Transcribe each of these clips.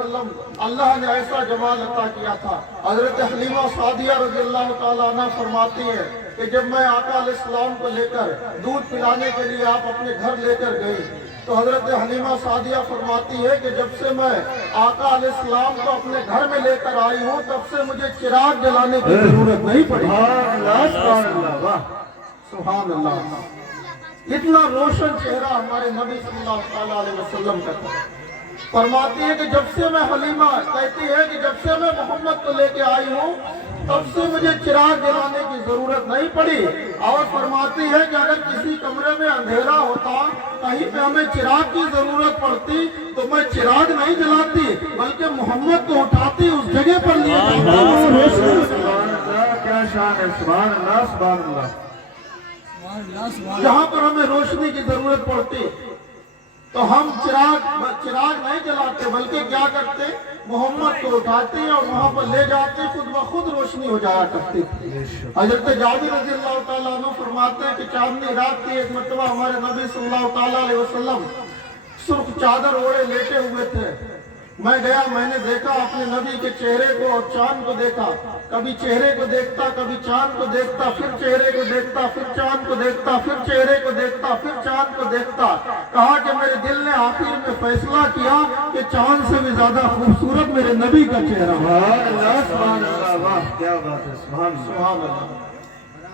वसल्लम अल्लाह ने ऐसा जमाल अता किया था। हजरत हलीमा सादिया रज़ी अल्लाह ताला अन्हा फरमाती है कि जब मैं आका अलैहिस्सलाम को लेकर दूध पिलाने के लिए आप अपने घर लेकर गई, तो हजरत हलीमा सादिया फरमाती है कि जब से मैं आका अलैहिस्सलाम को अपने घर में लेकर आई हूँ, तब से मुझे चिराग जलाने की जरूरत नहीं पड़ी। सुभान अल्लाह। इतना रोशन चेहरा हमारे नबी सल्लल्लाहु अलैहि वसल्लम का था। फरमाती है कि जब से मैं हलीमा कहती है कि जब से मैं मोहम्मद को लेके आई हूँ, तब से मुझे चिराग जलाने की जरूरत नहीं पड़ी। और फरमाती है कि अगर किसी कमरे में अंधेरा होता, कहीं पे हमें चिराग की जरूरत पड़ती, तो मैं चिराग नहीं जलाती, बल्कि मोहम्मद को उठाती, उस जगह पर लिए क्या शान है, सुभान अल्लाह सुभान अल्लाह। जहाँ पर हमें रोशनी की जरूरत पड़ती, तो हम चिराग नहीं जलाते, बल्कि क्या करते, मोहम्मद को उठाते और वहाँ पर ले जाते, खुद ब खुद रोशनी हो जाया करती थी। हजरत जाबिर रज़ी अल्लाह ताला अन्हु फरमाते हैं कि चांदनी रात की एक मरतबा हमारे नबी सल्लल्लाहु अलैहि वसल्लम सुर्ख चादर ओढ़े लेटे हुए थे। मैं गया, मैंने देखा अपने नबी के चेहरे को और चांद को देखा। कभी चेहरे को देखता, कभी चांद को देखता, फिर चेहरे को देखता, फिर चांद को देखता, फिर चेहरे को देखता, फिर चांद को देखता। कहा कि मेरे दिल ने आखिर में फैसला किया कि चांद से भी ज्यादा खूबसूरत मेरे नबी का चेहरा है। क्या बात है, सुभान अल्लाह।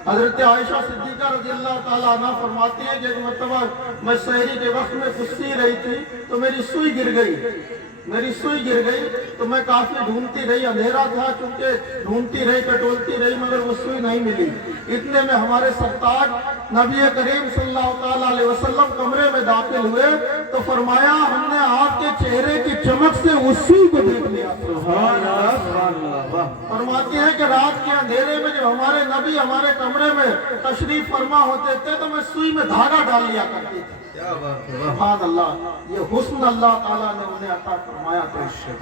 हजरत आयशा सिद्दीका रज़ी अल्लाह ताला अन्हा फरमाती है कि एक मरतबा मैं सहरी के वक्त में कुछ सी रही थी, तो मेरी सुई गिर गई। तो मैं काफी ढूंढती रही, अंधेरा था चूंकि, ढूंढती रही, टटोलती रही, मगर वो सुई नहीं मिली। इतने में हमारे सरताज नबी करीम सल्लल्लाहु अलैहि वसल्लम कमरे में दाखिल हुए, तो फरमाया हमने आपके चेहरे की चमक से उस सुई को देख लिया। फरमाती है कि रात के अंधेरे में जब हमारे नबी हमारे कमरे में तशरीफ फरमा होते थे, तो मैं सुई में धागा डाल लिया करती थी। सुभान अल्लाह। ये हुस्न अल्लाह ताला ने उन्हें अता फरमाया था।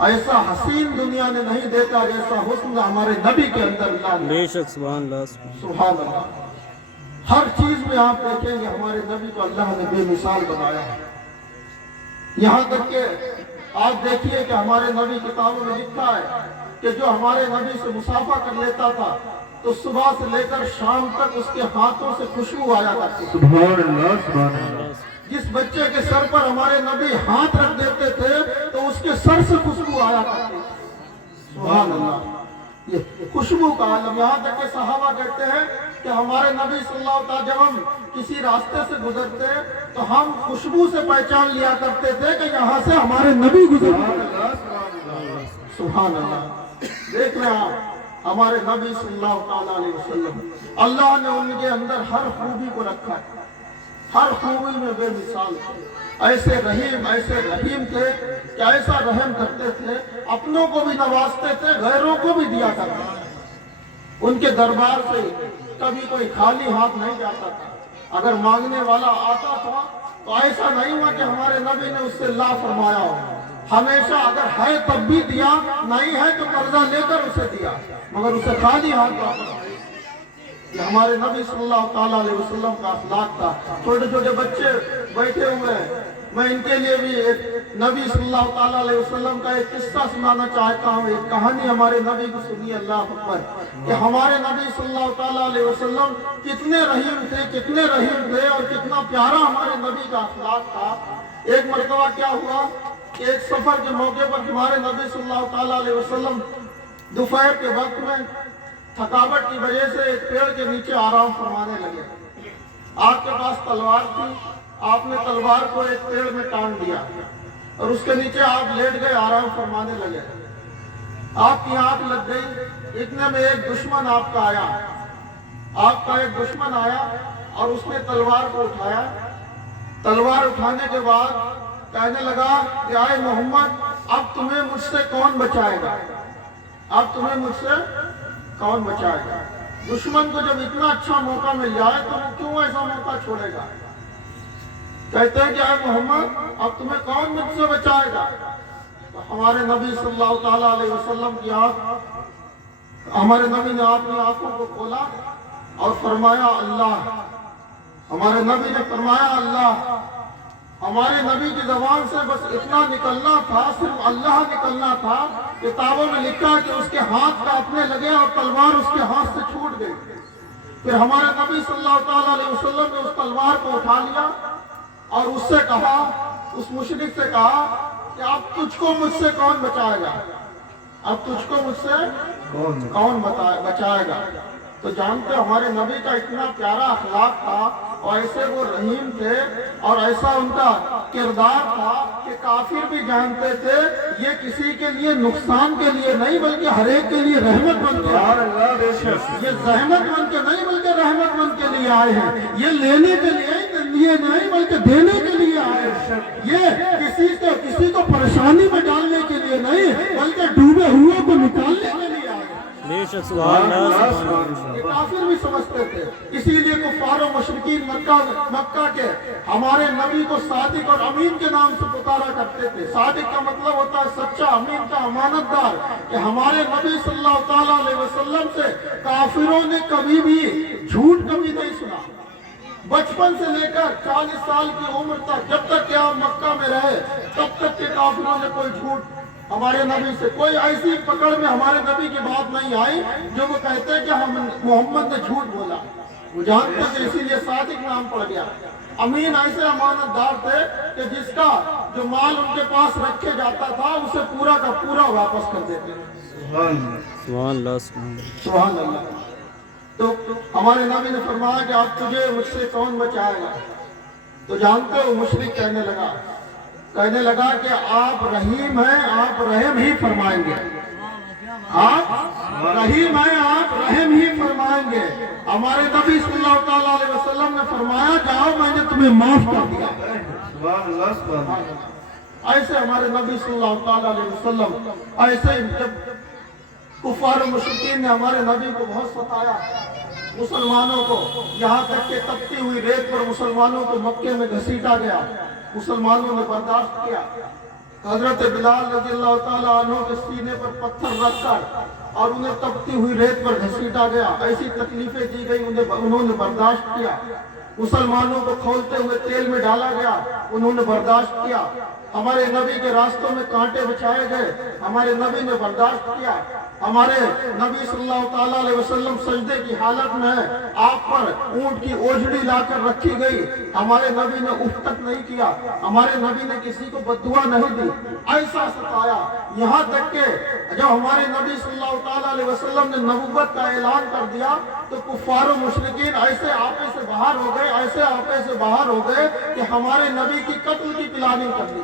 ऐसा हसीन दुनिया ने नहीं देखा जैसा हुस्न हमारे नबी के अंदर अल्लाह ने। बेशक सुभान अल्लाह। सुभान अल्लाह। हर चीज में आप देखेंगे हमारे नबी को अल्लाह ने बेमिसाल बनाया है। यहाँ तक के आप देखिए कि हमारे नबी किताबों में लिखा है कि जो हमारे नबी से मुसाफा कर लेता था, तो सुबह से लेकर शाम तक उसके हाथों से खुशबू आया करती। सुभान अल्लाह सुभान अल्लाह। जिस बच्चे के सर पर हमारे नबी हाथ रख देते थे, तो उसके सर से खुशबू आया करती। सुभान अल्लाह। ये खुशबू का आलम। यहाँ तक के सहाबा कहते हैं कि हमारे नबी सल्लल्लाहु अलैहि वसल्लम जब हम किसी रास्ते से गुजरते, तो हम खुशबू से पहचान लिया करते थे कि यहाँ से हमारे नबी गुजर। सुभान अल्लाह। देख रहे हैं हमारे नबी सल्लल्लाहु अलैहि वसल्लम, अल्लाह ने उनके अंदर हर खूबी को रखा है, हर खूबी में बेमिसाल थे। ऐसे रहीम थे कि ऐसा रहम करते थे, अपनों को भी नवाजते थे, गैरों को भी दिया करते थे। उनके दरबार से कभी कोई खाली हाथ नहीं जाता था। अगर मांगने वाला आता था, तो ऐसा नहीं हुआ कि हमारे नबी ने उससे ला फरमाया हो। हमेशा अगर है तब भी दिया, नहीं है तो कर्जा लेकर उसे दिया, मगर उसे खाली हाथ वापस। ये हमारे नबी सल्लल्लाहु अलैहि वसल्लम का अखलाक था। छोटे छोटे बच्चे बैठे हुए हैं, मैं इनके लिए भी एक नबी सल्लल्लाहु अलैहि वसल्लम का एक किस्सा सुनाना चाहता हूँ। एक कहानी हमारे नबी को सुनिए, अल्लाह अकबर। कि हमारे नबी सल्लल्लाहु अलैहि वसल्लम कितने रहीम थे और कितना प्यारा हमारे नबी का अखलाक था। एक मरतबा क्या हुआ कि एक सफर के मौके पर हमारे नबी सल्लल्लाहु अलैहि वसल्लम दोपहर के वक्त में थकावट की वजह से एक पेड़ के नीचे आराम फरमाने लगे। आपके पास तलवार थी, आपने तलवार को एक पेड़ में टांग दिया और उसके नीचे आप लेट गए, आराम फरमाने लगे। आपकी आंख लग गई। इतने में एक दुश्मन आपका एक दुश्मन आया और उसने तलवार को उठाया। तलवार उठाने के बाद कहने लगा कि आए मोहम्मद, अब तुम्हें मुझसे कौन बचाएगा? दुश्मन को जब इतना अच्छा मौका मिल जाए तो वो क्यों ऐसा मौका छोड़ेगा? कहते हैं कि आए मोहम्मद, अब तुम्हें कौन मुझसे बचाएगा? तो हमारे नबी सल्लल्लाहु अलैहि वसल्लम की हमारे नबी ने अपनी आंखों को खोला और फरमाया अल्लाह। हमारे नबी ने फरमाया अल्लाह। ہمارے نبی کی زبان سے بس اتنا نکلنا تھا، صرف اللہ نکلنا تھا۔ کتابوں میں لکھا کہ اس کے ہاتھ کاپنے لگے اور تلوار اس کے ہاتھ سے چھوٹ گئی۔ پھر ہمارے نبی صلی اللہ تعالیٰ علیہ وسلم نے اس تلوار کو اٹھا لیا اور اس سے کہا، اس مشرک سے کہا کہ اب تجھ کو مجھ سے کون بچائے گا، اب تجھ کو مجھ سے کون بچائے گا۔ تو جانتے ہمارے نبی کا اتنا پیارا اخلاق تھا اور ایسے وہ رحیم تھے اور ایسا ان کا کردار تھا کہ کافر بھی جانتے تھے یہ کسی کے لیے نقصان کے لیے نہیں بلکہ ہر ایک کے لیے رحمت بن کے آئے ہیں، یہ زحمت بن کے نہیں بلکہ رحمت بن کے لیے آئے ہیں، یہ لینے کے لیے نہیں بلکہ دینے کے لیے آئے ہیں، یہ کسی کو پریشانی میں ڈالنے کے لیے نہیں بلکہ ڈوبے ہوئے کو نکالنے کے لیے آئے ہیں۔ سبحان اللہ۔ یہ کافر بھی سمجھتے تھے، اسی لیے کفار و مشرکین مکہ کے ہمارے نبی کو صادق اور امین کے نام سے پکارا کرتے تھے۔ صادق کا مطلب ہوتا ہے سچا، امین کا امانت دار، کہ ہمارے نبی صلی اللہ تعالیٰ علیہ وسلم سے کافروں نے کبھی بھی جھوٹ کبھی نہیں سنا۔ بچپن سے لے کر 40 سال کی عمر تک، جب تک کہ آپ مکہ میں رہے تب تک کہ کافروں نے کوئی جھوٹ ہمارے نبی سے، کوئی ایسی پکڑ میں ہمارے نبی کی بات نہیں آئی جو وہ کہتے کہ ہم محمد نے جھوٹ بولا۔ وہ جانتے تھے، اسی لیے صادق نام پڑ گیا۔ امین ایسے امانت دار تھے کہ جس کا جو مال ان کے پاس رکھے جاتا تھا اسے پورا کا پورا واپس کر دیتے تھے۔ سبحان اللہ۔ سبحان اللہ۔ تو ہمارے نبی نے فرمایا کہ اب تجھے مجھ سے کون بچائے گا؟ تو جانتے ہو مشرک کہنے لگا کہ آپ رحیم ہیں، آپ رحم ہی فرمائیں گے، آپ رحیم ہیں، آپ رحم ہی فرمائیں گے۔ ہمارے نبی صلی اللہ تعالیٰ علیہ وسلم نے فرمایا جاؤ میں نے تمہیں معاف کر دیا۔ ایسے ہمارے نبی صلی اللہ تعالیٰ علیہ وسلم، ایسے جب کفار و مشرکین نے ہمارے نبی کو بہت ستایا، مسلمانوں کو، یہاں تک کہ تپتی ہوئی ریت پر مسلمانوں کو مکے میں گھسیٹا گیا، مسلمانوں نے برداشت کیا۔ حضرت بلال رضی اللہ تعالیٰ عنہ کے سینے پر پتھر رکھ کر اور انہیں تپتی ہوئی ریت پر گھسیٹا گیا، ایسی تکلیفیں دی گئی، انہوں نے برداشت کیا۔ مسلمانوں کو کھولتے ہوئے تیل میں ڈالا گیا، انہوں نے برداشت کیا۔ ہمارے نبی کے راستوں میں کانٹے بچھائے گئے، ہمارے نبی نے برداشت کیا۔ ہمارے نبی صلی اللہ تعالیٰ علیہ وسلم سجدے کی حالت میں ہیں، آپ پر اونٹ کی اوجھڑی لا کر رکھی گئی، ہمارے نبی نے اف تک نہیں کیا، ہمارے نبی نے کسی کو بددعا نہیں دی، ایسا ستایا۔ یہاں تک کہ جب ہمارے نبی صلی اللہ تعالیٰ علیہ وسلم نے نبوت کا اعلان کر دیا تو کفار و مشرکین ایسے آپے سے باہر ہو گئے، ایسے آپے سے باہر ہو گئے کہ ہمارے نبی کی قتل کی پلاننگ کر دی۔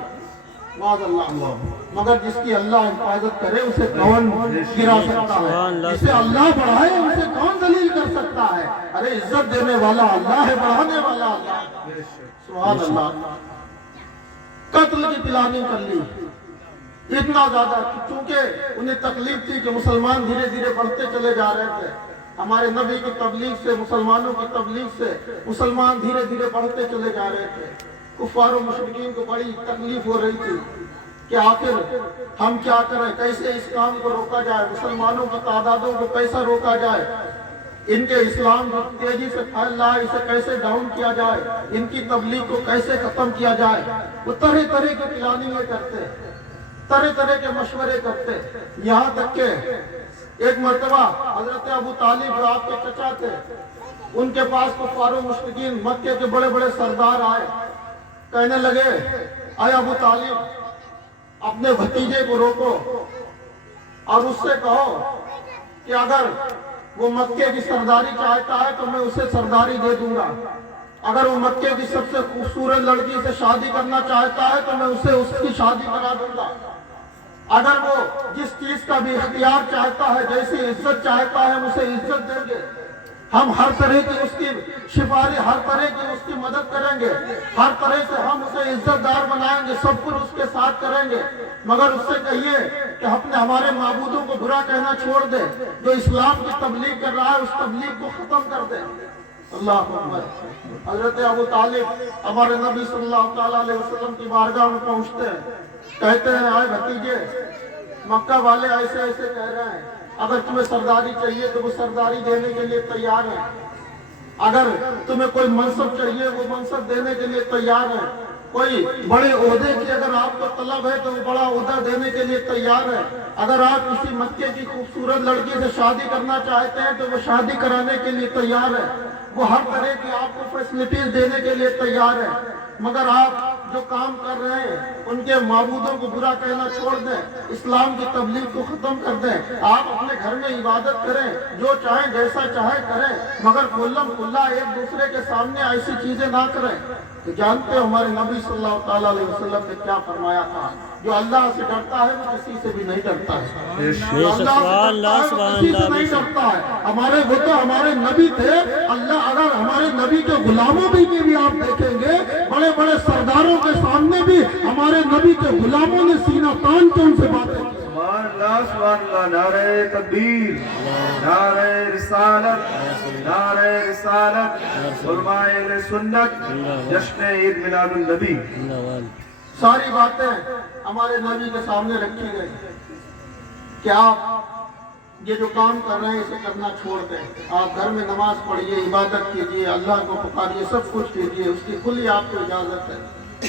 معاذ اللہ، مگر جس کی اللہ حفاظت کرے اسے کون گرا سکتا ہے، جسے اللہ بڑھائے اسے کون ذلیل کر سکتا ہے۔ ارے عزت دینے والا اللہ ہے، بڑھانے والا اللہ۔ سبحان اللہ۔ قتل کی پلاننگ کر لی، اتنا زیادہ چونکہ انہیں تکلیف تھی کہ مسلمان دھیرے دھیرے بڑھتے چلے جا رہے تھے، ہمارے نبی کی تبلیغ سے، مسلمانوں کی تبلیغ سے مسلمان دھیرے دھیرے بڑھتے چلے جا رہے تھے۔ کفار و مشرکین کو بڑی تکلیف ہو رہی تھی کہ آخر ہم کیا کریں، کیسے اس کام کو روکا جائے، مسلمانوں کی تعدادوں کو کیسا روکا جائے، ان کے اسلام کو تیزی سے پھیل رہا ہے اسے کیسے ڈاؤن کیا جائے، ان کی تبلیغ کو کیسے ختم کیا جائے۔ وہ طرح طرح کی پلاننگیں کرتے، طرح طرح کے مشورے کرتے، یہاں تک کہ ایک مرتبہ حضرت ابو طالب جو آپ کے چچا تھے، ان کے پاس کفار و مشرکین مکے کے بڑے بڑے سردار آئے، کہنے لگے اے ابو طالب اپنے بھتیجے کو روکو اور اس سے کہو کہ اگر وہ مکے کی سرداری چاہتا ہے تو میں اسے سرداری دے دوں گا، اگر وہ مکے کی سب سے خوبصورت لڑکی سے شادی کرنا چاہتا ہے تو میں اسے اس کی شادی کرا دوں گا، اگر وہ جس چیز کا بھی اختیار چاہتا ہے، جیسی عزت چاہتا ہے ہم اسے عزت دیں گے، ہم ہر طرح کی اس کی سفارش، ہر طرح کی اس کی مدد کریں گے، ہر طرح سے ہم اسے عزت دار بنائیں گے، سب کچھ اس کے ساتھ کریں گے، مگر اس سے کہیے کہ ہمارے معبودوں کو برا کہنا چھوڑ دے، جو اسلام کی تبلیغ کر رہا ہے اس تبلیغ کو ختم کر دے۔ اللہ اکبر۔ حضرت ابو طالب ہمارے نبی صلی اللہ تعالیٰ علیہ وسلم کی بارگاہ میں پہنچتے ہیں، کہتے ہیں اے بھتیجے، مکہ والے ایسے ایسے کہہ رہے ہیں، اگر تمہیں سرداری چاہیے تو وہ سرداری دینے کے لیے تیار ہیں، اگر تمہیں کوئی منصب چاہیے وہ منصب دینے کے لیے تیار ہیں، कोई बड़े ओहदे की अगर आपको तलब है तो वो बड़ा ओहदा देने के लिए तैयार है। अगर आप किसी मक्के की खूबसूरत लड़की से शादी करना चाहते हैं तो वो शादी कराने के लिए तैयार है। वो हर तरह की आपको फैसिलिटीज देने के लिए तैयार है। मगर आप जो काम कर रहे हैं उनके माबूदों को बुरा कहना छोड़ दें, इस्लाम की तबलीग को खत्म कर दें। आप अपने घर में इबादत करें, जो चाहें जैसा चाहे करें, मगर खुल्लम खुल्ला एक दूसरे के सामने ऐसी चीजें ना करें। तो जानते हो हमारे नबी सल्लल्लाहु अलैहि वसल्लम ने क्या फरमाया था? जो अल्लाह से डरता है वो किसी से भी नहीं डरता है। जो अल्लाह से डरता है वो किसी से नहीं डरता है। हमारे वो तो हमारे नबी थे। अल्लाह अगर हमारे नबी के गुलामों में भी आप देखेंगे, बड़े बड़े सरदारों के सामने भी हमारे नबी के गुलामों ने सीना तान के उनसे बातें की। नारे तकबीर, नारे रिसालत, नारे रिसालत, उलमाए सुन्नत, जश्न ईद मिलादुन नबी। सारी बातें हमारे नबी के सामने रखी गई कि आप ये जो काम कर रहे हैं इसे करना छोड़ दें। आप घर में नमाज पढ़िए, इबादत कीजिए, अल्लाह को पुकारिए, सब कुछ कीजिए, उसकी खुली आपको इजाजत है,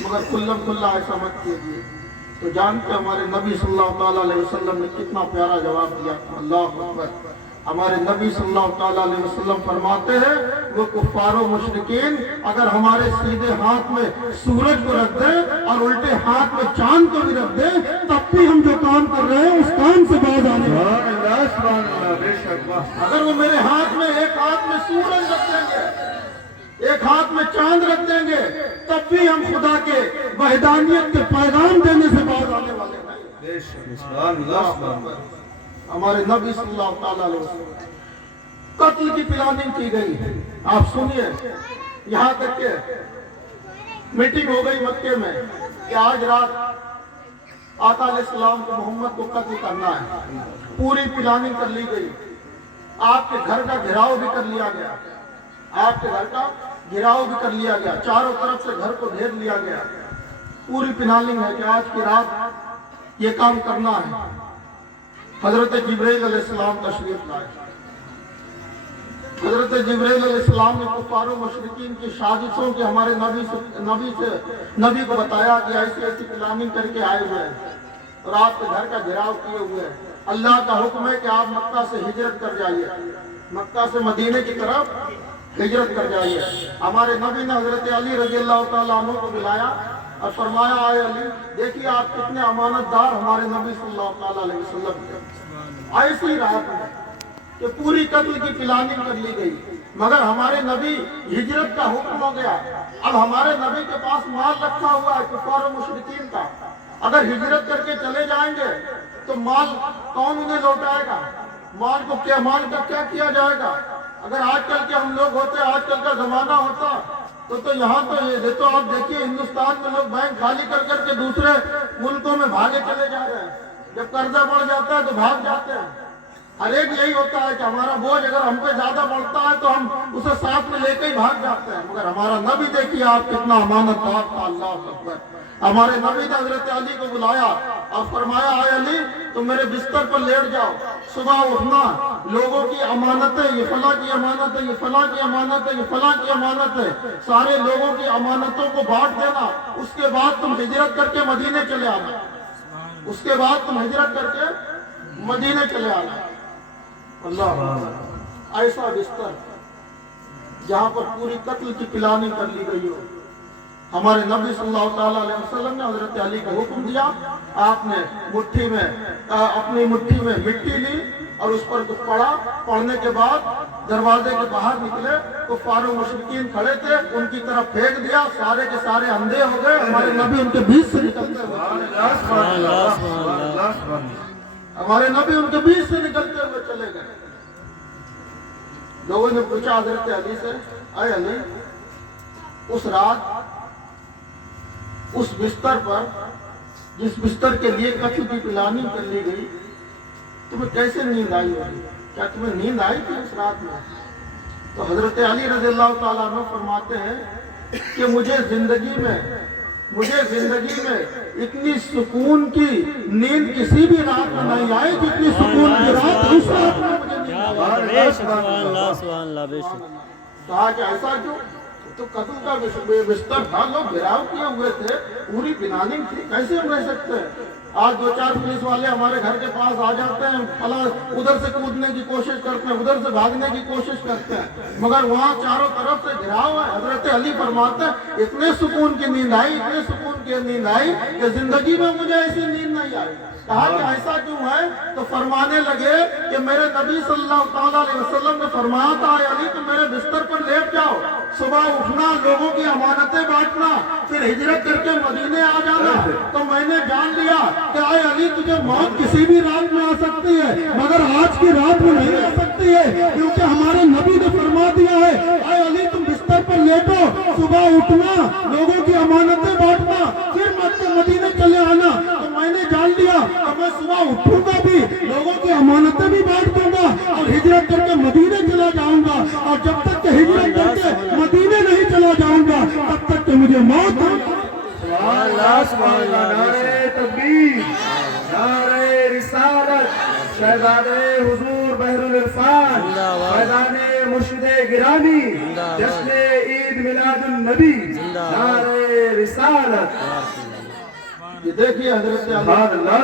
मगर खुल्लम खुल्ला ऐसा मत कीजिए। तो जानते हमारे नबी सल्लल्लाहु अलैहि वसल्लम ने कितना प्यारा जवाब दिया। अल्लाह अकबर। हमारे नबी सल्लल्लाहु अलैहि वसल्लम फरमाते हैं वो कुफ्फारो मुशरिकीन अगर हमारे सीधे हाथ में सूरज को रख दें और उल्टे हाथ में चांद को भी रख दें, तब भी हम जो काम कर रहे हैं उस काम से बाज आने वाले। अगर वो मेरे हाथ में एक हाथ में सूरज रख देंगे, एक हाथ में चांद रख देंगे, तब भी हम खुदा के वहदानियत के पैगाम देने से बाज आने वाले नहीं। हमारे नबी सल्लल्लाहु अलैहि वसल्लम कत्ल की प्लानिंग की गई। आप सुनिए, यहाँ तक के मीटिंग हो गई मक्के में कि आज रात आका अलैहिस्सलाम को मोहम्मद को कत्ल करना है। पूरी प्लानिंग कर ली गई। आपके घर का घेराव भी कर लिया गया, आपके घर का घेराव भी कर लिया गया, चारों तरफ से घर को घेर लिया गया। पूरी प्लानिंग है कि आज की रात ये काम करना है। हजरत जिब्रील अलैहिस्सलाम तशरीफ लाए। हजरत जिब्रील अलैहिस्सलाम ने कुफारो मुशरिकीन की साजिशों के हमारे नबी को बताया कि ऐसी ऐसी प्लानिंग करके आए हुए हैं और आपके घर का घेराव किए हुए हैं। अल्लाह का हुक्म है कि आप मक्का से हिजरत कर जाइए, मक्का से मदीने की तरफ हिजरत कर जाइए। हमारे नबी ने हजरत अली रज़ी अल्लाह तआला अन्हु को बुलाया और फरमाया, आए अली, देखिए आप कितने अमानतदार हमारे नबी सल्लल्लाहु अलैहि वसल्लम थे। ऐसी रात में कि पूरी कत्ल की प्लानिंग कर ली गई, मगर हमारे नबी हिजरत का हुक्म हो गया। अब हमारे नबी के पास माल रखा हुआ है कुफार और मुशरिकीन का। अगर हिजरत करके चले जाएंगे तो माल कौन उन्हें लौटाएगा? माल का क्या किया जाएगा? अगर आजकल के हम लोग होते, आजकल का जमाना होता तो यहाँ तो आप देखिए हिंदुस्तान में लोग बैंक खाली कर करके दूसरे मुल्कों में भागे चले जा रहे हैं। जब कर्जा बढ़ जाता है तो भाग जाते हैं। हर एक यही होता है कि हमारा बोझ अगर हम पे ज्यादा बढ़ता है तो हम उसे साथ में लेके ही भाग जाते हैं। मगर हमारा नबी देखिए आप कितना अमानतदार था। अल्लाह अकबर। हमारे नबी ने हजरत अली को बुलाया और फरमाया, आए अली, तुम मेरे बिस्तर पर लेट जाओ, सुबह उठना, लोगों की अमानत है, ये फला की अमानत है, ये फला की अमानत है, ये फला की अमानत है, सारे लोगों की अमानतों को बांट देना। उसके बाद तुम हिजरत करके मदीने चले आना। उसके बाद तुम हिजरत करके मदीने चले आना। अल्लाह, ऐसा बिस्तर जहाँ पर पूरी कत्ल की प्लानिंग कर ली गई हो। हमारे नबी सल्लल्लाहु अलैहि वसल्लम ने हजरत अली को हुक्म दिया, आपने अपनी मुट्ठी में मिट्टी ली और उस पर कुछ पढ़ा। पढ़ने के बाद दरवाजे के बाहर निकले, कुफ्फार और मुशरिकीन खड़े थे, उनकी तरफ फेंक दिया, सारे के सारे अंधे हो गए। हमारे नबी उनके बीच से निकलते हुए हमारे नबी उनके बीच से निकलते हुए चले गए। लोगों ने पूछा हजरत अली से, अरे अली, उस रात उस बिस्तर पर, जिस बिस्तर के लिए कत्ल की प्लानिंग कर ली गई, तुम्हें कैसे नींद आई होगी? क्या तुम्हें नींद आई थी उस रात में? तो हजरत अली रज़ी अल्लाह तआला अन्हु फरमाते हैं कि मुझे जिंदगी में इतनी सुकून की नींद किसी भी रात में नहीं आई जितनी सुकून की रात उस रात में मुझे नींद आई। कहा कि ऐसा क्यों? तो कत्ल का बिस्तर था, लोग घेराव किए हुए थे, पूरी प्लानिंग थी, कैसे हम रह सकते हैं? आज 2-4 पुलिस वाले हमारे घर के पास आ जाते हैं, फला उधर से कूदने की कोशिश करते हैं, उधर से भागने की कोशिश करते हैं, मगर वहाँ चारों तरफ से घिराव है। हजरत अली फरमाते हैं इतने सुकून की नींद आई, इतने सुकून की नींद आई कि जिंदगी में मुझे ऐसी नींद नहीं आई। कहा कि ऐसा क्यों है? तो फरमाने लगे कि मेरे नबी सल्लल्लाहु अलैहि वसल्लम ने फरमाया था, अली तुम मेरे बिस्तर पर लेट जाओ, सुबह उठना, लोगों की अमानतें बांटना, फिर हिजरत करके मदीने आ जाना। तो मैंने जान लिया कि आए अली तुझे मौत किसी भी रात में आ सकती है, मगर आज की रात में नहीं आ सकती है, क्योंकि हमारे नबी ने फरमा दिया है, आए अली तुम बिस्तर पर लेटो, सुबह उठना, लोगों की अमानतें बांटना, फिर मदीने चले आना। तो मैंने जान लिया कि मैं सुबह उठूंगा भी, लोगों की अमानतें भी बांट दूंगा और हिजरत करके मदीने चला जाऊंगा। और जब तक कि हिजरत करके मदीने नहीं चला जाऊंगा तब तक कि मुझे मौत नारे तकबीर, नारे रिसालत, शहजादे हुजूर बहरुल इरफान, फैज़ाने मुर्शिदे गिरामी, जश्ने ईद मिलादुन नबी, नारे रिसालत। ये देखिए हजरत अल्लाह,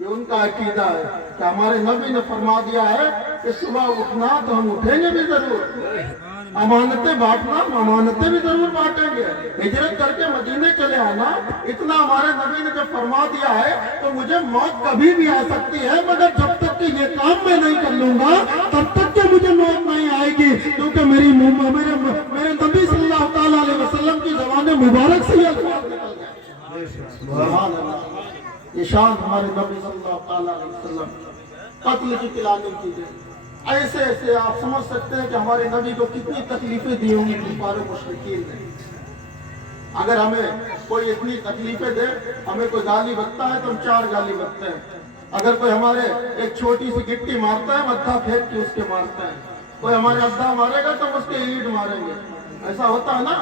ये उनका अकीदा है कि हमारे नबी ने फरमा दिया है कि सुबह उठना तो हम उठेंगे भी जरूर, अमानतें बांटना, अमानतें भी जरूर बांटेंगे, हिजरत करके मदीने चले आना। इतना हमारे नबी ने जब फरमा दिया है तो मुझे मौत कभी भी आ सकती है, मगर जब तक कि ये काम मैं नहीं कर लूंगा तब तक कि मुझे मौत नहीं आएगी, क्योंकि मेरे नबी सल्लल्लाहु अलैहि वसल्लम की ज़बान मुबारक से ये अल्फाज़ निकल गए। सुभान अल्लाह, ये शान हमारे नबी सल्लल्लाहु अलैहि वसल्लम। कत्ल की प्लानिंग कीजिए, ऐसे ऐसे आप समझ सकते हैं कि हमारे नबी को कितनी तकलीफें दी होंगी कुफार मुशरिकीन ने। अगर हमें कोई इतनी तकलीफें दे, हमें कोई गाली बकता है तो हम 4 गाली बकते हैं, अगर कोई हमारे एक छोटी सी गिट्टी मारता है, अद्धा फेंक के उसके मारते हैं, कोई हमारे अद्धा मारेगा तो उसके ईंट मारेंगे, ऐसा होता है ना।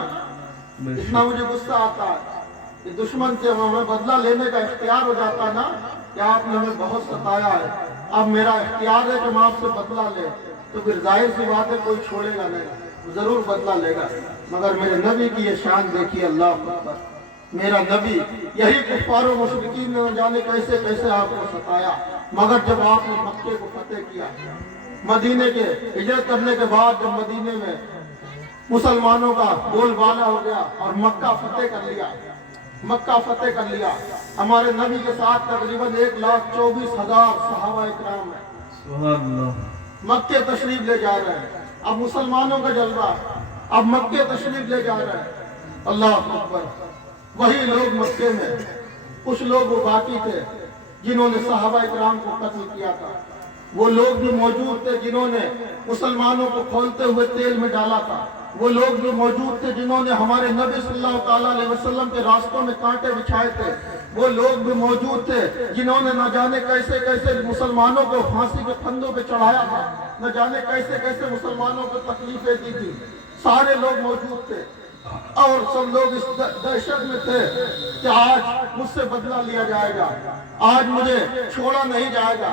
इतना मुझे गुस्सा आता है कि दुश्मन से हमें बदला लेने का इख्तियार हो जाता है ना, कि आपने हमें बहुत सताया है, अब मेरा इख्तियार है कि मैं आपसे बदला ले, तो फिर जाहिर सी बात है कोई छोड़ेगा नहीं, जरूर बदला लेगा। मगर मेरे नबी की ये शान देखिए, अल्लाह अकबर, मेरा नबी यही कुफारों मुशरिकीन ने न जाने कैसे कैसे आपको सताया, मगर जब आपने मक्के को फतेह किया, मदीने के हिजरत करने के बाद जब मदीने में मुसलमानों का बोलबाला हो गया और मक्का फतेह कर लिया, मक्का फतेह कर लिया, हमारे नबी के साथ तकरीबन 1,24,000 सहाबा इकराम है, मक्के तशरीफ ले जा रहे हैं। अब मुसलमानों का जलवा, अब मक्के तशरीफ ले जा रहे हैं, अल्लाह अकबर। वही लोग मक्के में, कुछ लोग वो बाकी थे जिन्होंने सहाबा इकराम को कत्ल किया था, वो लोग भी मौजूद थे जिन्होंने मुसलमानों को खोलते हुए तेल में डाला था, वो लोग भी मौजूद थे जिन्होंने हमारे नबी सल्लल्लाहु अलैहि वसल्लम के रास्तों में कांटे बिछाए थे, वो लोग भी मौजूद थे जिन्होंने न जाने कैसे कैसे मुसलमानों को फांसी के फंदों पे चढ़ाया था, न जाने कैसे कैसे मुसलमानों को तकलीफें दी थी। सारे लोग मौजूद थे और सब लोग इस दहशत में थे कि आज मुझसे बदला लिया जाएगा, आज मुझे छोड़ा नहीं जाएगा,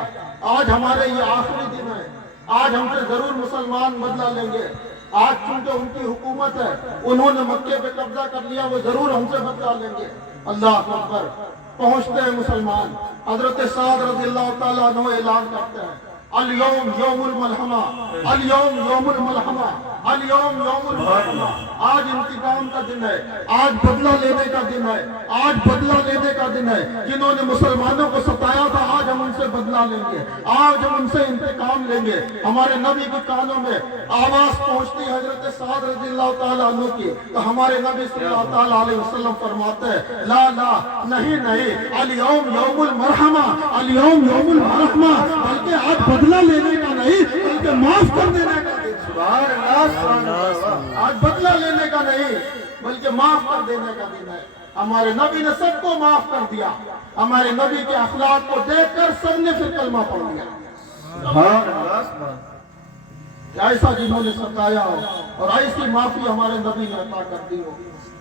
आज हमारे ये आखिरी दिन है, आज हमसे जरूर मुसलमान बदला लेंगे, आज चूंकि उनकी हुकूमत है, उन्होंने मक्के पे कब्जा कर लिया, वो जरूर हमसे बदला लेंगे। अल्लाह अकबर। पहुंचते हैं मुसलमान, हजरत साद रज़ियल्लाहु ताला अन्हु ऐलान करते हैं, अल यौम यौमुल मलहमा, अल यौम यौमुल मलहमा, अल यौम यौमुल मलहमा। आज इंतकाम का दिन है, आज बदला लेने का दिन है, आज बदला लेने का दिन है। जिन्होंने मुसलमानों को सताया था, आज हम उनसे बदला लेंगे, आज हम उनसे इंतकाम लेंगे। हमारे नबी के कानों में आवाज पहुंचती है हजरत साद रज़ियल्लाहु ताला अन्हु की, तो हमारे नबी सल्लल्लाहु अलैहि वसल्लम फरमाते हैं, ला ला, नहीं नहीं, अल यौम यौमुल मरहमा, अल यौम यौमुल मरहमा, बल्कि आज बदला लेने का नहीं बल्कि माफ कर देने का दिन। आज बदला लेने का नहीं बल्कि माफ कर देने का दिन है। हमारे नबी ने सबको माफ कर दिया, हमारे नबी के अखलाक को देखकर सबने फिर कलमा पढ़ लिया। ऐसा जिन्होंने सताया हो और ऐसी माफी हमारे नबी ने अता कर दी हो,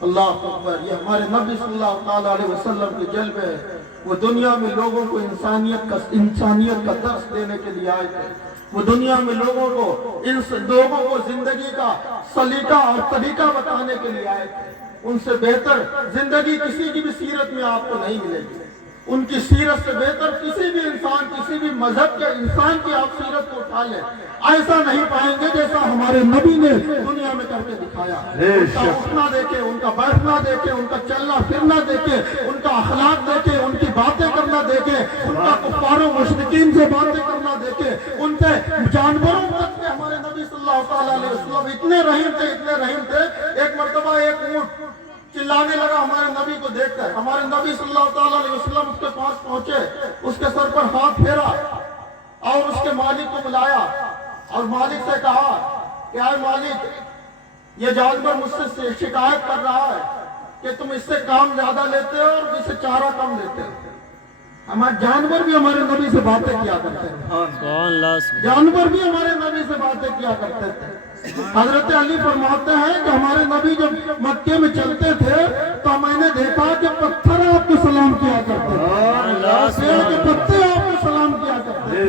अल्लाह अकबर। ये हमारे नबी सल्लल्लाहु अलैहि वसल्लम के जलवे है। वो दुनिया में लोगों को इंसानियत का दर्स देने के लिए आए थे, वो दुनिया में लोगों को इन लोगों को जिंदगी का सलीका और तरीका बताने के लिए आए थे। उनसे बेहतर जिंदगी किसी की भी सीरत में आपको नहीं मिलेगी। उनकी सीरत से बेहतर किसी भी इंसान, किसी भी मजहब के इंसान की आप सीरत को उठा ले, ऐसा नहीं पाएंगे जैसा हमारे नबी ने दुनिया में करके दिखाया। उनका उठना देखे, उनका बैठना देखे, उनका चलना फिरना देखे, उनका अखलाक देखे, उनकी बातें करना देखे, उनका कुफ्फारों मुशरिकीन से बातें करना देखे, उनसे जानवरों तक में हमारे नबी सल्लल्लाहु अलैहि वसल्लम इतने रहीम थे। एक मर्तबा एक ऊंट चिल्लाने लगा हमारे नबी को देखकर। हमारे नबी सल्लल्लाहु अलैहि वसल्लम उसके पास पहुंचे, उसके सर पर हाथ फेरा और उसके मालिक को बुलाया और मालिक से कहा कि आए मालिक, ये जानवर मुझसे शिकायत कर रहा है कि तुम इससे काम ज्यादा लेते हो और इससे चारा कम देते हो। हमारे जानवर भी हमारे नबी से बातें किया करते थे, जानवर भी हमारे नबी से बातें किया करते थे। हजरत अली फरमाते हैं कि हमारे नबी जब मक्के में चलते थे तो मैंने देखा कि पत्थर आपको सलाम किया करते थे, पेड़ के पत्ते आपको सलाम किया करते थे।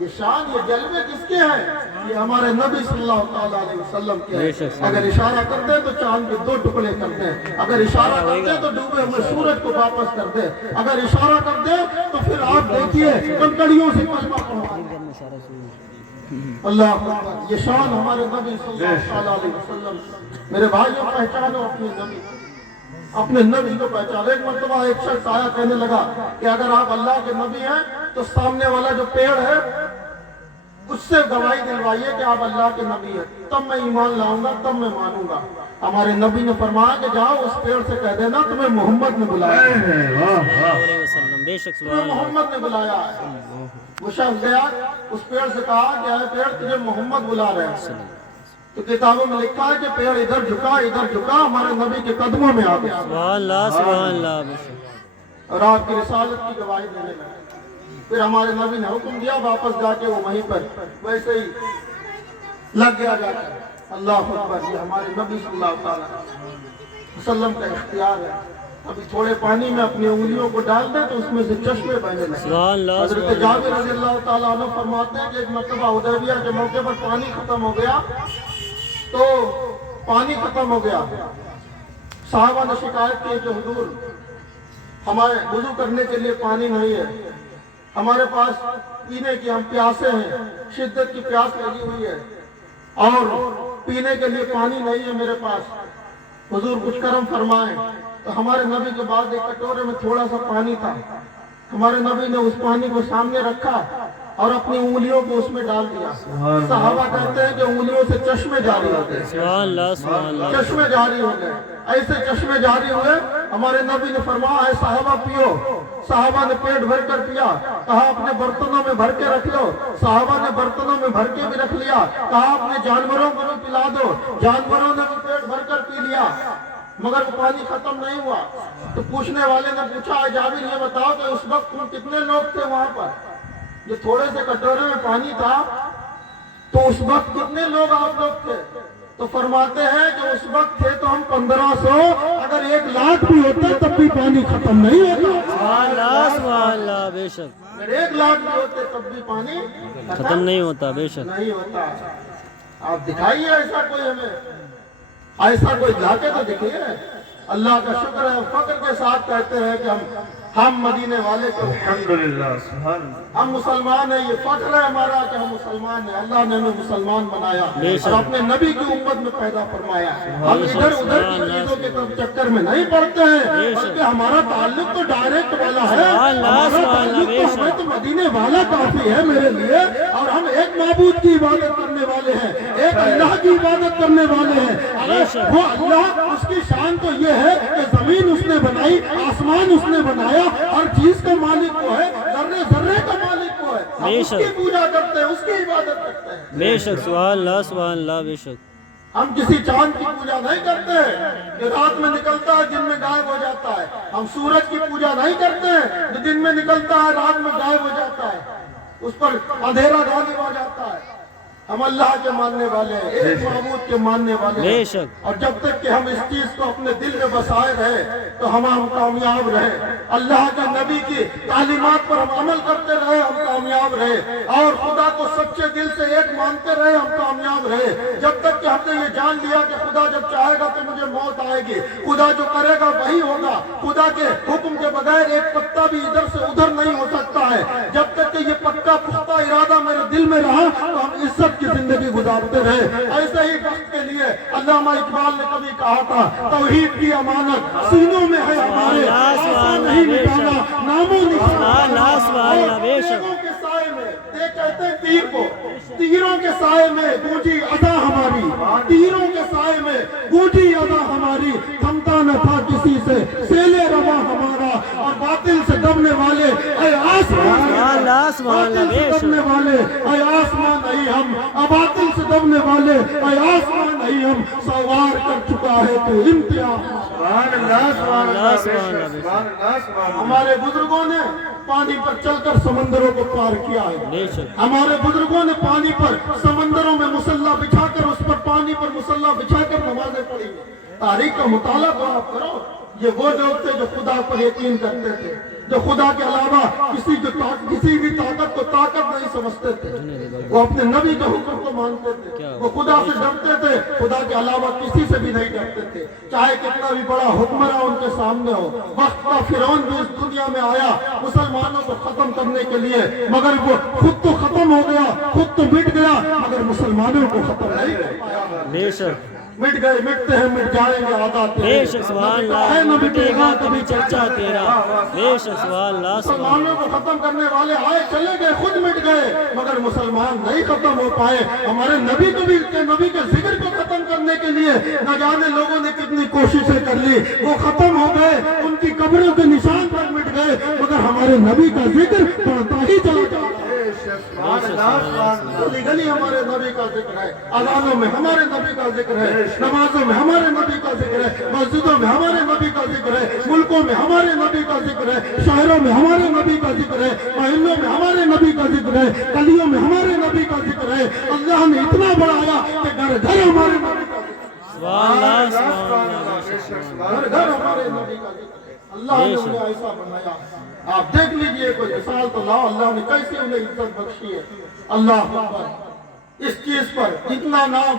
ये शान, ये जलवे किसके हैं? ये हमारे नबी सल्लल्लाहु अलैहि वसल्लम के हैं। अगर इशारा करते हैं तो चांद के 2 टुकड़े करते हैं, अगर इशारा करते हैं तो डूबे हुए सूरज को वापस कर दे, अगर इशारा कर दे तो फिर आप देखिए कंकड़ियों से कलमा पढ़ा। अल्लाह अकबर, ये शान हमारे नबी सल्लल्लाहु अलैहि वसल्लम। मेरे भाइयों, पहचानो अपने नबी, अपने नबी को पहचानो। एक मर्तबा एक शख्स आया, कहने लगा कि अगर आप अल्लाह के नबी हैं तो सामने वाला जो पेड़ है उससे गवाही दिलवाइए कि आप अल्लाह के नबी हैं, तब मैं ईमान लाऊंगा, तब मैं मानूंगा। हमारे नबी ने फरमाया कि जाओ उस पेड़ से कह देना तुम्हें मोहम्मद ने बुलाया है, तुम्हें मोहम्मद ने बुलाया है। वो शख्स गया, उस पेड़ से कहा कि अरे पेड़, तुझे मोहम्मद बुला रहे हैं। तो किताबों में लिखा है कि पेड़ इधर झुका, हमारे नबी के कदमों में आ गया और आपकी रिसालत की गवाही देने लगा। फिर हमारे नबी ने हुक्म दिया, वापस जाके वो वहीं पर वैसे ही लग गया जाकर। अल्लाह अकबर, ये हमारे नबी सल्लल्लाहु अलैहि वसल्लम का इख्तियार है। अभी थोड़े पानी में अपनी उंगलियों को डाल दे तो उसमें से चश्मे बहने लगे। हज़रत जाबिर रज़ियल्लाहु ताला अन्हु फरमाते हैं कि एक मर्तबा हुदैबिया के मौके पर पानी खत्म हो गया, तो पानी खत्म हो गया। साहबा ने शिकायत की कि हुजूर, हमारे वुजू करने के लिए पानी नहीं है, हमारे पास पीने की, हम प्यासे हैं, शिद्दत की प्यास लगी हुई है और पीने के लिए पानी नहीं है मेरे पास, हुजूर कुछ करम फरमाएं। तो हमारे नबी के बाद एक कटोरे में थोड़ा सा पानी था, हमारे नबी ने उस पानी को सामने रखा और अपनी उंगलियों को उसमें डाल दिया। सहाबा कहते हैं कि उंगलियों से चश्मे जारी हो गए, चश्मे जारी हो गए, ऐसे चश्मे जारी हुए। हमारे नबी ने फरमाया, सहाबा पियो। सहाबा ने पेट भर कर पिया, कहा अपने बर्तनों में भर के रख लो। सहाबा ने बर्तनों में भर के भी रख लिया, कहा अपने जानवरों को भी पिला दो। जानवरों ने भी पेट भर कर पी लिया, मगर वो पानी खत्म नहीं हुआ। तो पूछने वाले ने पूछा, जाबिर ये बताओ कि उस वक्त तुम कितने लोग थे वहां पर? ये थोड़े से कटोरे में पानी था, तो उस वक्त कितने लोग आप लोग थे? तो फरमाते हैं कि उस वक्त थे तो हम 1500, अगर 1 लाख भी होते तब भी पानी खत्म नहीं होता। बेशक, अगर 1 लाख भी होते तब भी पानी खत्म नहीं होता, बेशक नहीं होता। आप दिखाइए ऐसा कोई, हमें ऐसा कोई लाके तो दिखिए। अल्लाह का शुक्र है, फख्र के साथ कहते हैं कि हम मदीने वाले को अल्हम्दुलिल्लाह, हम मुसलमान हैं। ये फख्र है हमारा कि हम मुसलमान हैं। अल्लाह ने हमें मुसलमान बनाया और अपने नबी की उम्मत में पैदा फरमाया। हम इधर उधर की चीजों के चक्कर में नहीं पड़ते हैं, बल्कि हमारा ताल्लुक तो डायरेक्ट वाला है। हमारा ताल्लुक तो हमें तो मदीने वाला काफी है मेरे लिए। और हम एक माबूद की इबादत करने वाले हैं, एक अल्लाह की इबादत करने वाले हैं। वो अल्लाह, उसकी शान तो ये है कि जमीन उसने बनाई, आसमान उसने बनाया, हर चीज का मालिक वो है, जर्रे जर्रे का मालिक वो है। हम उसकी पूजा करते हैं, उसकी इबादत करते हैं। बेशक, सुभान अल्लाह, बेशक। हम किसी चांद की पूजा नहीं करते कि रात में निकलता है दिन में गायब हो जाता है। हम सूरज की पूजा नहीं करते हैं जो दिन में निकलता है रात में गायब हो जाता है, उस पर अंधेरा गालिब आ जाता है। हम अल्लाह के मानने वाले हैं, एक माबूद के मानने वाले हैं। बेशक। और जब तक कि हम इस चीज को अपने दिल में बसाए रहे तो हम कामयाब रहे। अल्लाह के नबी की तालीमात पर हम अमल करते रहे, हम कामयाब रहे। और खुदा को सच्चे दिल से एक मानते रहे, हम कामयाब रहे। जब तक कि हमने ये जान लिया कि खुदा जब चाहेगा तो मुझे मौत आएगी, खुदा जो करेगा वही होगा, खुदा के हुक्म के बगैर एक पत्ता भी इधर से उधर नहीं हो सकता है। जब तक कि ये पक्का पुख्ता इरादा मेरे दिल में रहा तो हम इज्जत की जिंदगी गुजारते रहे। ऐसे ही वक्त के लिए अल्लामा इकबाल ने कभी कहा था, तौहीद की अमानत सीनों में है हमारे, आसान नहीं मिटाना नामो निशान। तीरों के साए में, ये कहते हैं तीर को, तीरों के साए में गूंजी अदा हमारी, तीरों के साए में गूंजी अदा हमारी। थमता न था किसी से सेले रवा हमारा, और बातिल से दबने वाले ऐ आसमान, बातिल से दबने वाले ऐ आसमान नहीं हम, बातिल से दबने वाले ऐ आसमान नहीं हम, सवार कर चुका है तो इम्तिहान। हमारे बुजुर्गों ने पानी पर चलकर समंदरों को पार किया है। हमारे बुजुर्गों ने पानी पर समंदरों में मुसल्ला बिछाकर, उस पर पानी पर मुसल्ला बिछाकर नमाजें पढ़ी। तारीख का मुताला तो आप करो। ये वो लोग थे जो खुदा पर यकीन करते थे, जो खुदा के अलावा किसी भी ताकत को ताकत नहीं समझते थे। वो अपने नबी के हुक्म को मानते थे, वो खुदा से डरते थे, खुदा के अलावा किसी से भी नहीं डरते थे, चाहे कितना भी बड़ा हुक्मरान उनके सामने हो। वक्त का फिरौन भी इस दुनिया में आया मुसलमानों को खत्म करने के लिए, मगर वो खुद तो खत्म हो गया, खुद तो मिट गया, मगर मुसलमानों को खत्म नहीं कर पाया। मिट गए, मिटते हैं, मिट जाएंगे आदात है न मिटेगा कभी चर्चा तेरा। मुसलमानों को खत्म करने वाले आए चले गए, खुद मिट गए, मगर मुसलमान नहीं खत्म हो पाए। हमारे नबी के जिक्र को खत्म करने के लिए न जाने लोगों ने कितनी कोशिशें कर ली, वो खत्म हो गए, उनकी कब्रों के निशान पर मिट गए, मगर हमारे नबी का जिक्र बढ़ता ही चला जाता है। गली गली हमारे नबी का जिक्र है, अज़ानों में हमारे नबी का जिक्र है, नमाजों में हमारे नबी का जिक्र है, मस्जिदों में हमारे नबी का जिक्र है, मुल्कों में हमारे नबी का जिक्र है, शहरों में हमारे नबी का जिक्र है, महल्लों में हमारे नबी का जिक्र है, गलियों में हमारे नबी का जिक्र है। अल्लाह ने इतना बढ़ाया कि घर घर हमारे नबी का जिक्र, घर घर हमारे नबी का जिक्र। अल्लाह ने उन्हें ऐसा बनाया। आप देख लीजिए, कोई मिसाल तो लाओ, अल्लाह ने कैसे उन्हें इज्जत बख्शी है। अल्लाह अकबर। इस चीज पर जितना नाम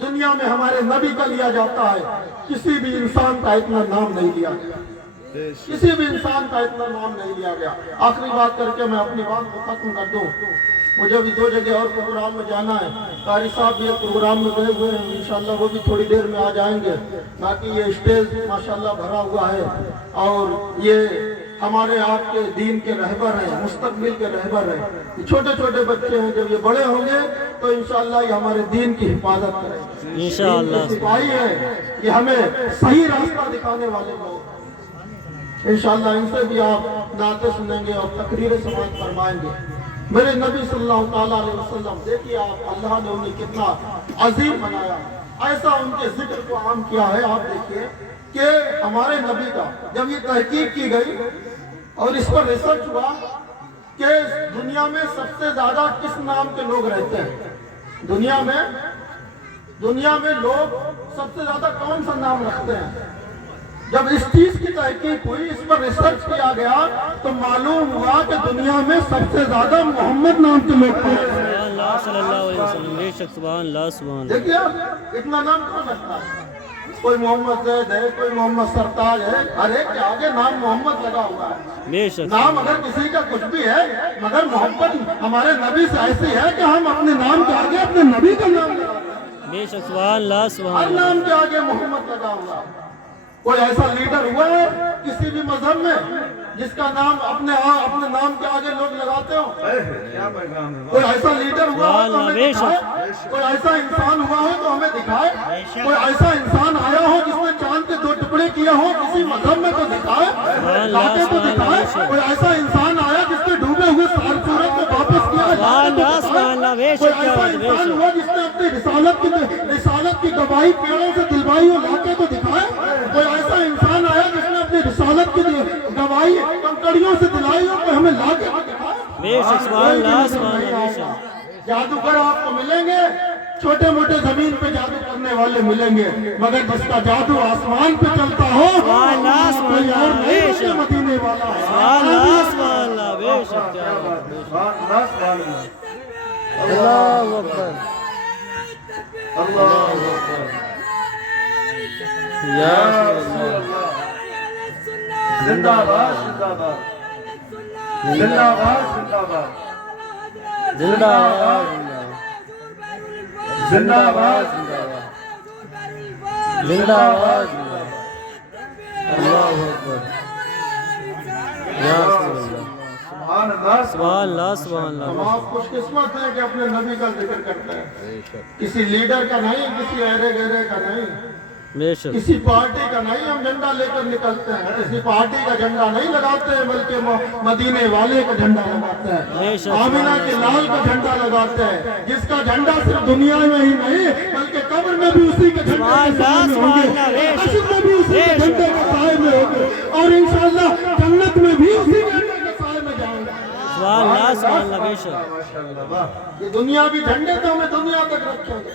दुनिया में हमारे नबी का लिया जाता है, किसी भी इंसान का इतना नाम नहीं लिया गया, किसी भी इंसान का इतना नाम नहीं लिया गया। आखिरी बात करके मैं अपनी बात को खत्म कर दूं। मुझे भी 2 जगह और प्रोग्राम में जाना है। कारी साहब भी एक प्रोग्राम में गए हुए हैं, इंशाल्लाह वो भी थोड़ी देर में आ जाएंगे। बाकी ये स्टेज माशाल्लाह भरा हुआ है, और ये हमारे आपके दीन के रहबर हैं, मुस्तकबिल के रहबर हैं। छोटे छोटे बच्चे हैं, जब ये बड़े होंगे तो इंशाल्लाह ये हमारे दीन की हिफाजत करेंगे। इंशाल्लाह सिपाही है, ये हमें सही रास्ता दिखाने वाले लोग। इंशाल्लाह इनसे भी आप नाते सुनेंगे और तकरीर समाज फरमाएंगे। मेरे नबी सल्लल्लाहु अलैहि वसल्लम, देखिए आप, अल्लाह ने उन्हें कितना अजीम बनाया, ऐसा उनके जिक्र को आम किया है। आप देखिए कि हमारे नबी का जब ये तहकीक की गई और इस पर रिसर्च हुआ कि दुनिया में सबसे ज्यादा किस नाम के लोग रहते हैं, दुनिया में लोग सबसे ज्यादा कौन सा नाम रखते हैं। जब इस चीज की तहकीक हुई, इस पर रिसर्च किया गया, तो मालूम हुआ कि दुनिया में सबसे ज्यादा मोहम्मद नाम के लोग हैं। देखिए आप, इतना नाम कौन रखता है? कोई मोहम्मद जैद है, कोई मोहम्मद सरताज है, हर एक के आगे नाम मोहम्मद लगा हुआ है। नाम अगर किसी का कुछ भी है, मगर मोहब्बत हमारे नबी से ऐसी है कि हम अपने नाम के आगे अपने नबी का नाम लगाते हैं। हर नाम के आगे मोहम्मद लगा हुआ है। कोई ऐसा लीडर हुआ है किसी भी मजहब में जिसका नाम अपने नाम के आगे लोग लगाते हो? कोई ऐसा लीडर हुआ हो तो हमें दिखाए, कोई ऐसा इंसान हुआ हो तो हमें दिखाए, कोई ऐसा इंसान आया हो जिसने चांद के 2 टुकड़े किए हो किसी मजहब में तो दिखाए, लाके तो दिखाए। कोई ऐसा इंसान आया जिसने डूबे हुए सूरज को वापस किया, कोई ऐसा इंसान हुआ जिसने अपनी रिसालत की गवाही पेड़ों से दिलवाई हो, लाके तो दिखाए। कोई ऐसा इंसान आया जिसने अपनी रिसालत की गवाही कंकड़ियों से दिलाई हो, तो हमें लाके तो दिखाए। जादूगर आपको मिलेंगे, छोटे मोटे जमीन पे जादू करने वाले मिलेंगे, मगर जिसका जादू आसमान पे चलता हो कोई और नहीं मुझे मदीने वाला है। अल्लाह बेशक क्या बात है। अल्लाह अकबर अल्लाह अकबर या जिंदाबाद जिंदाबाद जिंदाबाद जिंदाबाद जिंदाबाद जिंदाबाद जिंदाबाद अल्लाह अकबर या सुभान अल्लाह सुभान अल्लाह सुभान हम अल्लाह आप खुशकिस्मत हैं कि अपने नबी का जिक्र करते हैं, किसी लीडर का नहीं, किसी अहरे गहरे का नहीं, बेशक किसी पार्टी का नहीं हम झंडा लेकर निकलते हैं, किसी पार्टी का झंडा नहीं लगाते हैं, बल्कि मदीने वाले का झंडा लगाते हैं, आमिना के लाल का झंडा लगाते हैं, जिसका झंडा सिर्फ दुनिया में ही नहीं बल्कि कब्र में भी उसी के झंडे के साए में होंगे, हश्र में भी उसी के झंडे के साए में होंगे, और इंशाअल्लाह जन्नत में भी उसी के झंडे के साए में जाएंगे। सुभान अल्लाह बेशक माशाअल्लाह ये दुनिया भी झंडे तो हमें दुनिया तक रखेंगे,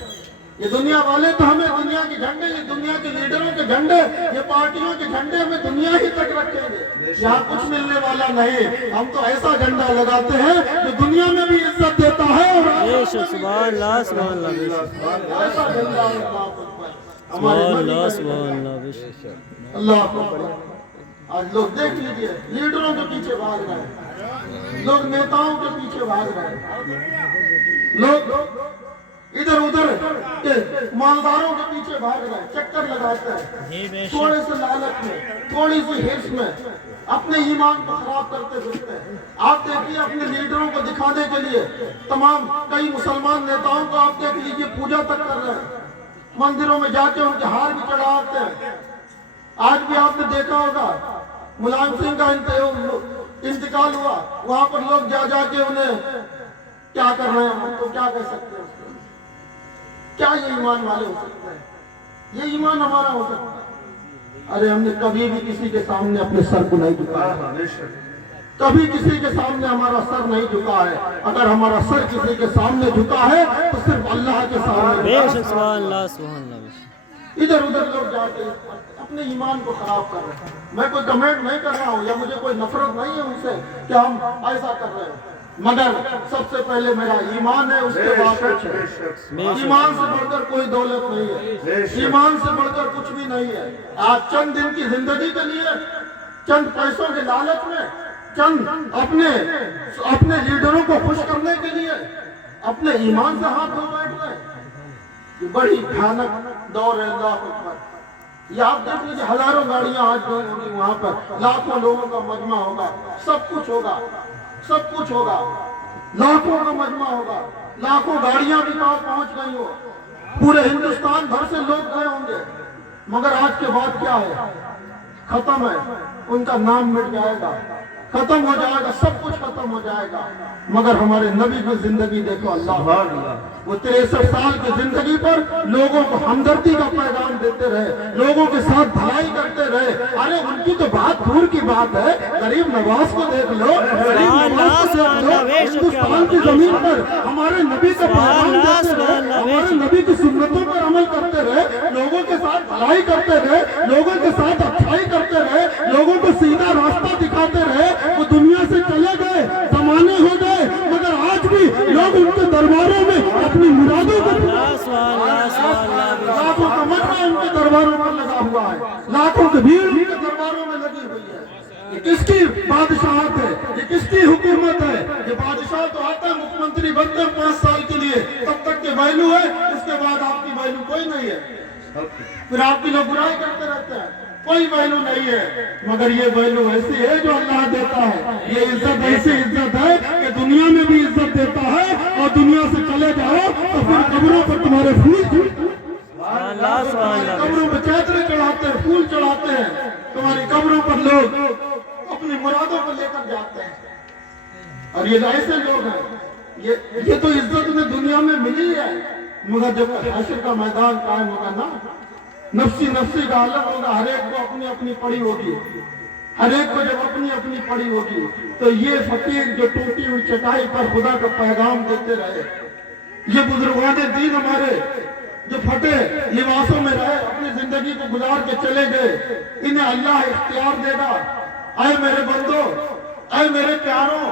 ये दुनिया वाले तो हमें दुनिया के झंडे, ये दुनिया के लीडरों के झंडे, ये पार्टियों के झंडे हमें दुनिया ही तक रखेंगे, यहाँ कुछ मिलने वाला नहीं। हम तो ऐसा झंडा लगाते हैं जो दुनिया में भी इज्जत देता है और बेशक सुभान अल्लाह बेशक ऐसा झंडा है सुभान अल्लाह बेशक अल्लाह अकबर। आज लोग देख लीजिए, लीडरों के पीछे भाग रहे हैं, लोग नेताओं के पीछे भाग रहे हैं, लोग इधर उधर के मालदारों के पीछे भाग रहे हैं, चक्कर लगाते हैं, थोड़े से लालच में, थोड़ी सी हिर्स में अपने ईमान को खराब करते फिरते हैं। आप देखिए अपने लीडरों को दिखाने के लिए तमाम कई मुसलमान नेताओं को आप देख लीजिए पूजा तक कर रहे हैं, मंदिरों में जाके उनके हार भी चढ़ाते हैं। आज भी आपने देखा होगा मुलायम सिंह का इंतकाल हुआ, वहां पर लोग जा जाके उन्हें क्या कर रहे हैं, हम तो क्या कह सकते हैं, क्या ये ईमान वाले हो सकते हैं, ये ईमान हमारा हो सकता है। अरे हमने कभी भी किसी के सामने अपने सर को नहीं झुकाया, कभी किसी के सामने हमारा सर नहीं झुका है। अगर हमारा सर किसी के सामने झुका है तो सिर्फ अल्लाह के सामने। बेशक सुभान अल्लाह इधर उधर लोग जाके अपने ईमान को खराब कर रहे हैं। मैं कोई कमेंट नहीं कर रहा हूँ या मुझे कोई नफरत नहीं है उनसे कि हम ऐसा कर रहे हैं, मगर सबसे पहले मेरा ईमान है, उसके बाद कुछ है। ईमान से बढ़कर कोई दौलत नहीं है, ईमान से बढ़कर कुछ भी नहीं है। आज चंद दिन की जिंदगी के लिए, चंद पैसों के लालच में, चंद अपने लीडरों को खुश करने के लिए अपने ईमान से हाथ धो बैठ रहे हैं। ये बड़ी भयानक दौर है। अल्लाह अकबर। ये आप देख लीजिए, हजारों गाड़ियां आज होंगी वहां पर, लाखों लोगों का मजमा होगा, सब कुछ होगा, सब कुछ होगा, लाखों का मजमा होगा, लाखों गाड़ियां भी पहुंच गई हो, पूरे हिंदुस्तान भर से लोग गए होंगे, मगर आज के बाद क्या है, खत्म है, उनका नाम मिट जाएगा, खत्म हो जाएगा, सब कुछ खत्म हो जाएगा। मगर हमारे नबी की जिंदगी देखो, अल्लाह, वो 63 साल की जिंदगी पर लोगों को हमदर्दी का पैगाम देते रहे, लोगों के साथ भलाई करते रहे। अरे उनकी तो बात दूर की बात है, गरीब नवाज को देख लो, हिंदुस्तान की जमीन पर हमारे नबी का पैगाम देते रहे, हमारे नबी की सुन्नतों पर अमल करते रहे, लोगों के साथ भलाई करते रहे, लोगों के साथ अच्छाई करते रहे, लोगों को सीधा रास्ता दिखाते रहे। वो दुनिया से चले गए, जमाने हो गए, मगर आज भी लोग उनके दरबारों में अपनी मुरादों को, लाखों का मजमा उनके दरबारों पर लगा हुआ है, लाखों की भीड़ उनके दरबारों में लगी हुई है। ये किसकी बादशाहत है, ये किसकी हुकूमत है? ये बादशाह तो आता है, मुख्यमंत्री बनते हैं 5 साल के लिए, तब तक के वैल्यू है, उसके बाद आपकी वैल्यू कोई नहीं है, फिर आपकी लोग बुराई करते रहते हैं, कोई वैल्यू नहीं है। मगर ये वैल्यू ऐसी है जो अल्लाह देता है, ये इज्जत ऐसी इज्जत है कि दुनिया में भी इज्जत देता है, और दुनिया से चले जाओ तो फिर कब्रों पर तुम्हारे फूल, कब्रों पर चादरें चढ़ाते हैं, फूल चढ़ाते हैं, तुम्हारी कब्रों पर लोग अपनी मुरादों पर लेकर जाते हैं। और ये ऐसे लोग हैं, ये तो इज्जत में दुनिया में मिली है, मगर जब हश्र का मैदान कायम होगा ना, नफ्सी नफ्सी का आलम होगा, हर एक को अपनी अपनी पड़ी होगी, हर एक को जब अपनी अपनी पड़ी होगी, तो ये फकीर जो टूटी हुई चटाई पर खुदा का पैगाम देते रहे, ये बुजुर्गान दीन हमारे जो फटे लिबासों में रहे, अपनी जिंदगी को गुजार के चले गए, इन्हें अल्लाह इख्तियार देगा। ऐ मेरे बंदो, ऐ मेरे प्यारों,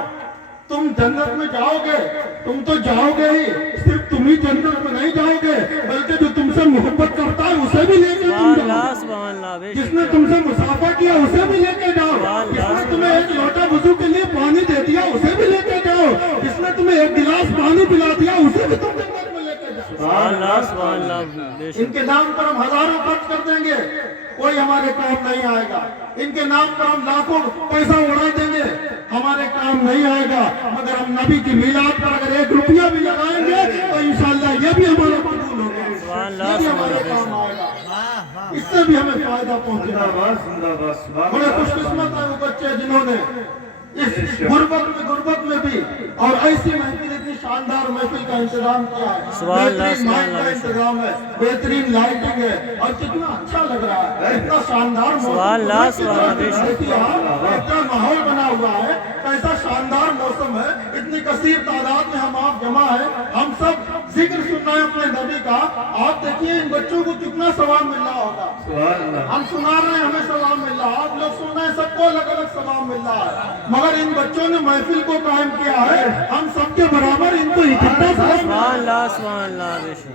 तुम जन्नत में जाओगे, तुम तो जाओगे ही, सिर्फ तुम ही जन्नत में नहीं जाओगे, बल्कि जो तुमसे मोहब्बत करता है उसे भी लेके तुम जाओ, सुभान अल्लाह बेशक। जिसने तुमसे मुसाफा किया उसे भी लेके जाओ, जिसने तुम्हें एक लोटा वुजू के लिए पानी दे दिया उसे भी लेके जाओ, जिसने तुम्हें एक गिलास पानी पिला दिया उसे भी तुम जन्नत में लेके जाओ। सुभान अल्लाह बेशक। इनके नाम पर हम हजारों खर्च कर देंगे, कोई हमारे काम नहीं आएगा। इनके नाम पर हम लाखों पैसा उड़ा देंगे, हमारे काम नहीं आएगा। मगर हम नबी की मिलाद पर अगर 1 रुपया भी लगाएंगे तो इंशाअल्लाह ये भी हमारा कबूल होगा, ये भी हमारे काम आएगा, इससे भी हमें फायदा पहुंचेगा। जिंदाबाद जिंदाबाद सुभान बड़े अल्लाह। खुशकिस्मत है वो बच्चे जिन्होंने इस गुर्बत में भी और ऐसी महफिल, इतनी शानदार महफिल का इंतजाम किया है। सुभान अल्लाह, बेहतरीन सुभान माइक का अल्लाह। इंतजाम है, बेहतरीन लाइटिंग है और कितना अच्छा लग रहा है, इतना शानदार मौसम, सुभान अल्लाह, सुभान अल्लाह। इतना माहौल बना हुआ है, कैसा शानदार मौसम है, इतनी कसीर तादाद में हम आप जमा है, हम सब जिक्र सुन रहे हैं अपने नबी का। आप देखिए इन बच्चों को कितना सवाब मिल रहा होगा, सुभान अल्लाह। हम सुना रहे हैं हमें सवाब मिल रहा है, आप लोग सुन रहे हैं सबको अलग अलग सवाब मिल रहा है, मगर इन बच्चों ने महफिल को कायम किया है, हम सबके बराबर इनको इकट्ठा सवाब मिल रहा है, सुभान अल्लाह बेशक।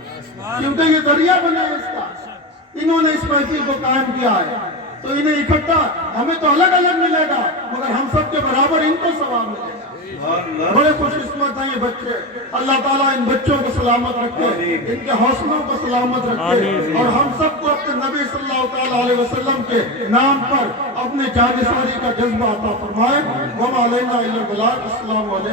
क्योंकि ये जरिया बना है इसका, इन्होंने इस महफिल को कायम किया है, तो इन्हें इकट्ठा, हमें तो अलग अलग मिलेगा मगर हम सबके बराबर इनको सवाब मिलेगा। बड़े खुशकिस्मत हैं ये बच्चे, अल्लाह ताला इन बच्चों को सलामत रखे, इनके हौसलों को सलामत रखे और हम सबको अपने नबी सल्लल्लाहु ताला अलैहि वसल्लम के नाम पर अपने जानिसारी का जज्बा अता फरमाए। वमा अलैना इल्लल बलाग। अस्सलामु अलैकुम।